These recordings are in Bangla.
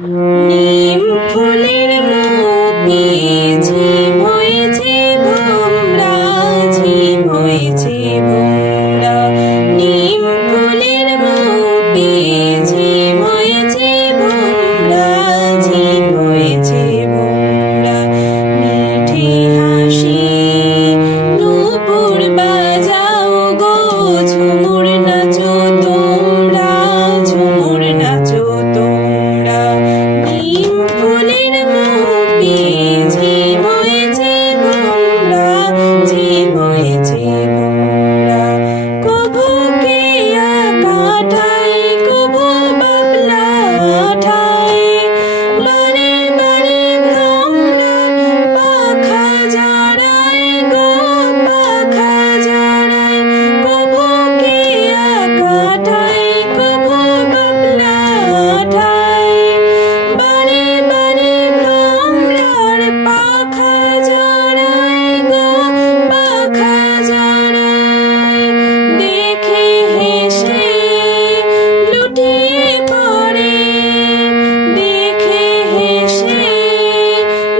নিম ফুলের মতি ঝিম হয়েছে ভোমরা, ঝিম হয়েছে ভোমরা। নিম ফুলের মতি ঝিম হয়েছে ভোমরা, ঝিম হয়েছে ভোমরা। মিঠে হাসি নূপুর বাজাও গো, ঝুমুর নাচো তোমরা, ঝুমুর নাচো তোমরা। নিম ফুলের মতি ঝিম হয়েছে ভোমরা, ঝিম হয়েছে ভোমরা। কভু কেয়া কাটাই, কভু বাবলা ঠাই, বারে বারে ভ্রমরার পাখা জড়ায় গো, পাখা জড়ায়। কভু কেয়া কাটাই, কভু বাবলা ঠাই, বারে বারে ভ্রমরার পাখা জড়ায় গো, পাখা জড়ায়। দেখে হেসে লুটিয়ে পড়ে, দেখে হেসে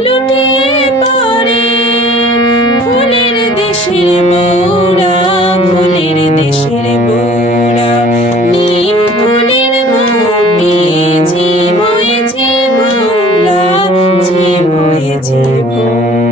লুটিয়ে পড়ে। ফুলের দেশের বউরা, ফুলের দেশের বউরা। নিম ফুলের মতি ঝিম হয়েছে ভোমরা, ঝিম হয়েছে ভোমরা।